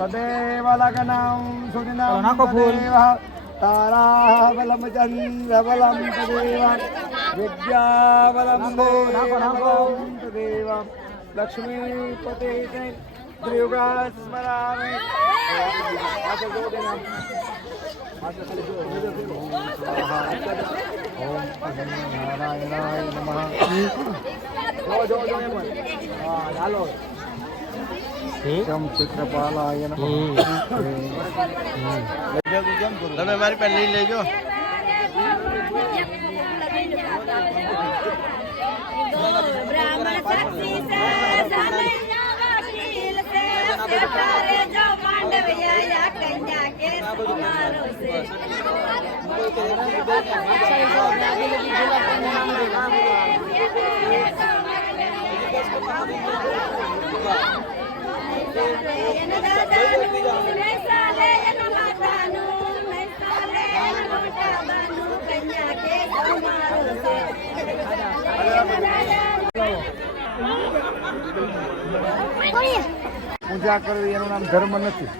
તદેવ લગ્નમ સુદિનમ નાખો ફૂલ. તદેવ તારાબલમ ચંદ્રબલમ તદેવ વિદ્યાબલમ નાખો, નાખો. દેવબલમ તદેવ લક્ષ્મીપતે ત્રિયુગા સ્મરામે તમે મારી પાસે લઈ લેજો. બ્રાહ્મણ શક્તિ પૂજા કરવી એનું નામ ધર્મ નથી.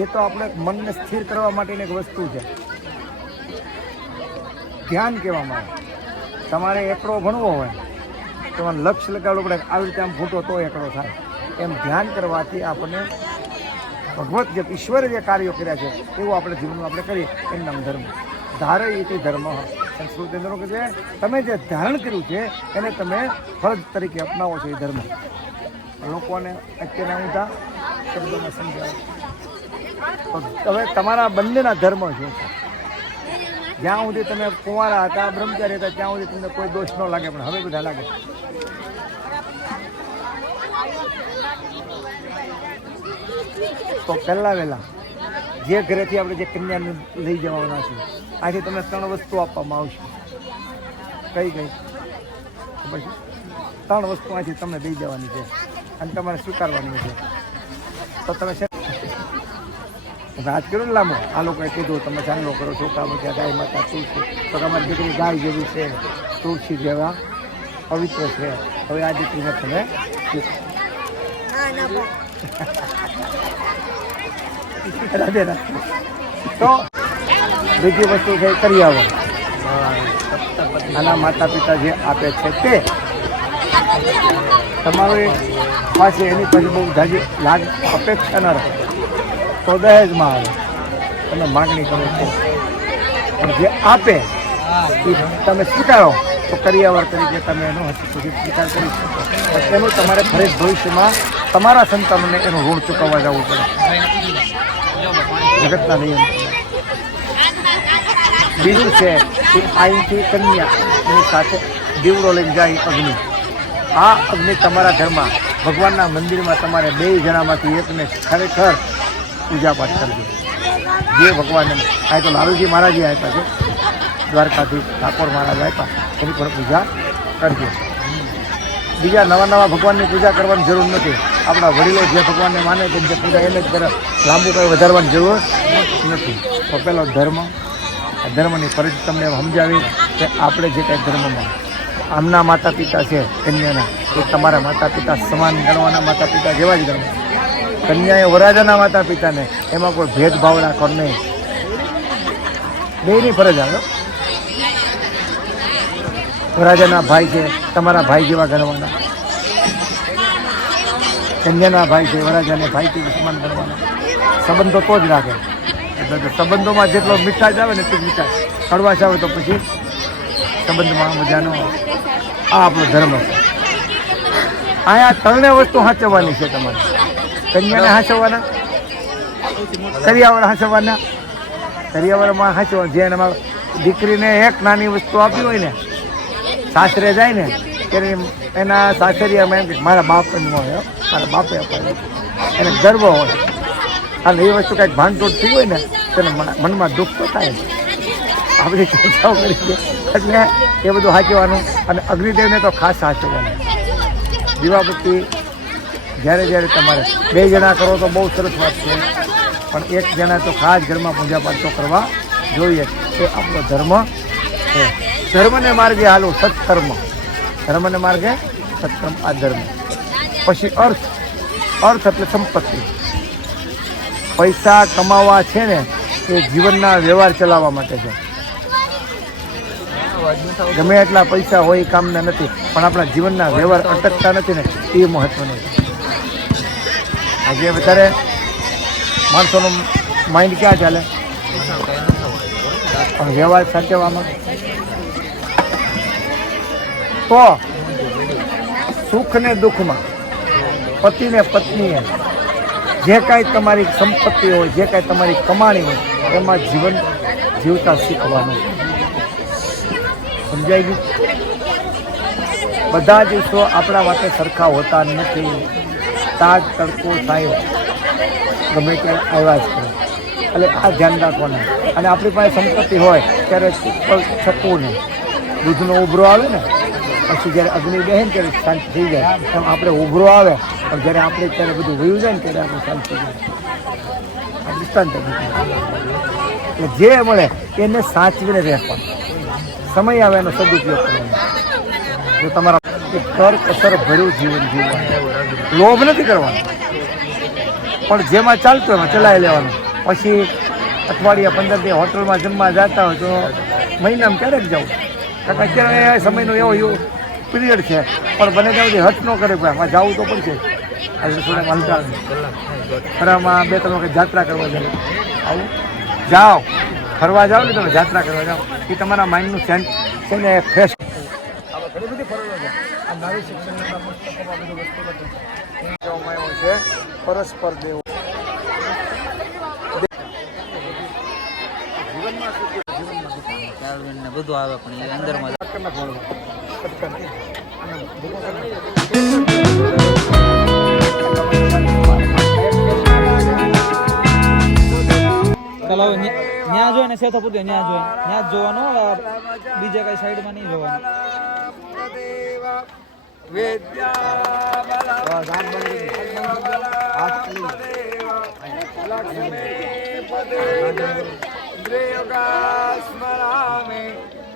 એ તો આપણે મનને સ્થિર કરવા માટેની એક વસ્તુ છે. ધ્યાન કહેવામાં આવે. તમારે એકડો ભણવો હોય, તમારે લક્ષ્ય લગાડવું પડે આવી રીતે આમ ફૂટો તો એકડો થાય. એમ ધ્યાન કરવાથી આપણને ભગવત જે ઈશ્વરે જે કાર્યો કર્યા છે, એવું આપણે જીવનમાં આપણે કરીએ. એનું નામ ધર્મ. ધારે એ ધર્મ. સંસ્કૃત કે છે, તમે જે ધારણ કર્યું છે, એને તમે ફરજ તરીકે અપનાવો છો એ ધર્મ. લોકોને અત્યારના ઊંધા શબ્દોમાં સમજાવે. હવે તમારા બંનેના ધર્મ શું છે. જ્યાં સુધી તમે કુંવારા હતા, બ્રહ્મચારી હતા, ત્યાં સુધી તમને કોઈ દોષ ન લાગે, પણ હવે બધા લાગે. તો પહેલા વહેલા જે ઘરેથી આપણે જે કન્યાને લઈ જવાના છે, આથી તમને ત્રણ વસ્તુ આપવામાં આવશે. કઈ કઈ? ખબર છે? ત્રણ વસ્તુ આથી તમને દઈ જવાની છે અને તમારે સ્વીકારવાની છે. તો તમે છે રાજ કર્યો ને લાંબો? આ લોકોએ કીધું, તમે ચાંદલો કરો છોકરા બધા ગાય, માતા, તુલસી. તો તમારી દીકરી ગાય જેવી છે, તુલસી જેવા, પવિત્ર છે. હવે આ દીકરીને તમે રાધે તો બીજી વસ્તુ છે આવો આના માતા પિતા જે આપે છે તે તમારી પાસે એની પછી બહુ જાજી લાગ અપેક્ષા ન રાખો તો દહેજમાં આવે. તમે માગણી કરો છો. જે આપે તમે સ્વીકારો. તો કરિયાવર તરીકે તમે એનો હજી સુધી સ્વીકાર કરી શકો. તેનું તમારે ફરજ ભવિષ્યમાં તમારા સંતાનોને એનું ઋણ ચૂકવવા જવું પડે. જગતના નિયમ. બીજું છે કે અહીંથી કન્યા એની સાથે દીવડો લઈને જાય અગ્નિ. આ અગ્નિ તમારા ઘરમાં ભગવાનના મંદિરમાં તમારે બે જણામાંથી એકને ખરેખર પૂજા પાઠ કરજો. જે ભગવાન આ તો લાલુજી મહારાજે આપ્યા છે. દ્વારકાથી ઠાકોર મહારાજ આપ્યા એની પણ પૂજા કરજો બીજા નવા નવા ભગવાનની પૂજા કરવાની જરૂર નથી. આપણા વડીલો જે ભગવાનને માને છે, જે પૂજા એને જ કરે. લાંબુ કંઈ વધારવાની જરૂર નથી. તો પેલો ધર્મ ધર્મની ફરજ તમને સમજાવી કે આપણે જે કંઈ ધર્મમાં આમના માતા પિતા છે, કન્યાના, એ તમારા માતા પિતા સમાન ગણવાના માતા પિતા જેવા જ ગણવા કન્યાએ વરાજાના માતા પિતાને એમાં કોઈ ભેદભાવ રાખો નહીં. બેની ફરજ આવે. વરાજાના ભાઈ છે, તમારા ભાઈ જેવા ગણવાના. કન્યાના ભાઈ છે વરાજાને ભાઈ સમાન ગણવાના. સંબંધો તો જ રાખે. એટલે સંબંધોમાં જેટલો મીઠાશ આવે ને એટલી મીઠાશ કડવાશ આવે તો પછી સંબંધમાં મજાનો આ આપણો ધર્મ છે. અહીંયા ત્રણેય વસ્તુ હાંચવવાની છે તમારે. કન્યાને હાંચવવાના? કરિયાવર હાંચવવાના? કરિયાવરમાં હાંચવા જે એનામાં દીકરીને એક નાની વસ્તુ આપી હોય ને સાસરે જાય ને, ત્યારે એના સાસરિયામાં એમ કે, મારા બાપનું હોય મારા બાપે અપાયું એને ગર્વ હોય. અને એ વસ્તુ કાંઈક ભાનતોડ થઈ હોય ને, તેને મન- મનમાં દુઃખ તો થાય આ બધી ચર્ચાઓ કરી એટલે એ બધું સાચવવાનું અને અગ્નિદેવને તો ખાસ સાચવવાનું. દીવાબત્તી જ્યારે જ્યારે તમારે બે જણા કરો તો બહુ સરસ વાત છે. પણ એક જણા તો ખાસ ઘરમાં પૂજા પાઠ તો કરવા જોઈએ. એ આપણો ધર્મ છે. ધર્મને માર્ગે હાલો સત્કર્મ. ધર્મને માર્ગે સત્કર્મ, આ ધર્મ. પછી અર્થ. અર્થ એટલે સંપત્તિ. પૈસા કમાવા છે ને, એ જીવનના વ્યવહાર ચલાવવા માટે છે. ગમે એટલા પૈસા હોય કામના નથી, પણ આપણા જીવનના વ્યવહાર અટકતા નથી ને, એ મહત્વનું છે. આજે વધારે માણસોનું માઇન્ડ ક્યાં ચાલે? પણ વ્યવહાર સાચવવામાં. તો સુખ ને દુઃખમાં પતિ ને પત્નીએ જે કાંઈ તમારી સંપત્તિ હોય, જે કાંઈ તમારી કમાણી હોય, એમાં જીવન જીવતા શીખવાનું. સમજાય ગયું? બધા દિવસો આપણા માટે સરખા હોતા નથી. તાજ તડકો સાયો ગમે ત્યાં આવ્યા કરે. એટલે આ ધ્યાન રાખવાનું. અને આપણી પાસે સંપત્તિ હોય, ત્યારે છકવું નહીં. દૂધનો ઉભરો આવે ને પછી જ્યારે અગ્નિ દહેન ત્યારે શાંત થઈ જાય. એમ આપણે ઉભરો આવે, પણ જ્યારે આપણે ત્યારે બધું વયું જાય ને ત્યારે આપણે શાંત થઈ જાય. આ દૃષ્ટાંત એટલે જે મળે એને સાચવીને રહેવાનું. સમય આવે એનો સદુપયોગ કરવાનો. જો તમારા કર કસર ભર્યું જીવન જીવવાનું. લોભ નથી કરવાનો. પણ જેમાં ચાલતું એમાં ચલાવી લેવાનું. પછી અઠવાડિયા પંદર દી હોટલમાં જમવા જતા હોય તો મહિનામાં ક્યારેક જવું કારણ અત્યારે સમયનો એવો એવો પિરિયડ છે. પણ બને ત્યાં સુધી હટ ન કરે ભાઈ આમાં જવું તો પડશે. આજે થોડા હલતા ખરામાં બે ત્રણ વખત જાત્રા કરવા જાવ આવું? જાઓ. ફરવા જાઓ ને તમે જાત્રા કરવા જાઓ. એ તમારા માઇન્ડનું સેન છે ને ફ્રેશ ઘણી બધી ફરજો છે આ નારી શિક્ષણના પુસ્તકોમાં બધું વસ્તુ લખી છે કહેવામાં આવ્યું છે. પરસ્પર દેવો. જીવનમાં શું? જીવનમાં બધું આવે પણ એ અંદરમાં નાખ. ન્યા જોઈએ ને શેથાપુર ન્યા જોઈએ ન્યા જ જોવાનું બીજા કઈ સાઈડમાં નહીં જોવાનું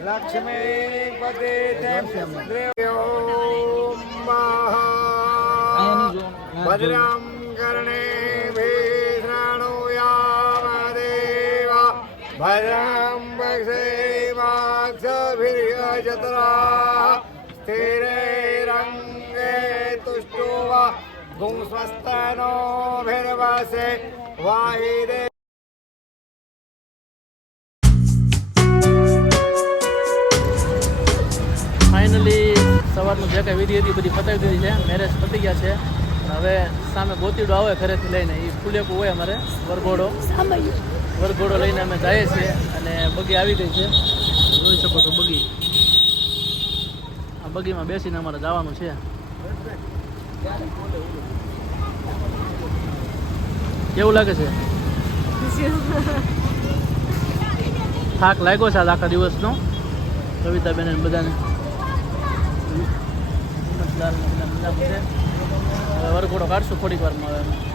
નહીં જોવાનું ન્યા જ જોવાનું. ભદ્રમ કર્ણે ભીષણુયામદેવા ભદ્રમ પક્ષેમાક્ષભિર્યજત્રા સ્થિરૈરંગે તુષ્ટુવા ગુંસ્વસ્તનો ભિર્વસે વાહિદે સવારનું જે કંઈ વિધિ હતી બધી પતાવી દીધી છે. મેરેજ પતી ગયા છે. હવે સામે ગોતીડો આવે ઘરેથી લઈને. એ ફૂલેકું હોય અમારે, વરઘોડો. વરઘોડો લઈને અમે જઈએ છીએ અને બગી આવી ગઈ છે. જોઈ શકો છો બગી. આ બગીમાં બેસીને અમારે જવાનું છે. કેવું લાગે છે? થાક લાગ્યો છે આખા દિવસનો? કવિતાબેન બધાને. ને બધા છે હવે વરઘોડો કાઢશું થોડીક વારમાં હવે.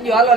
ગયું હાલો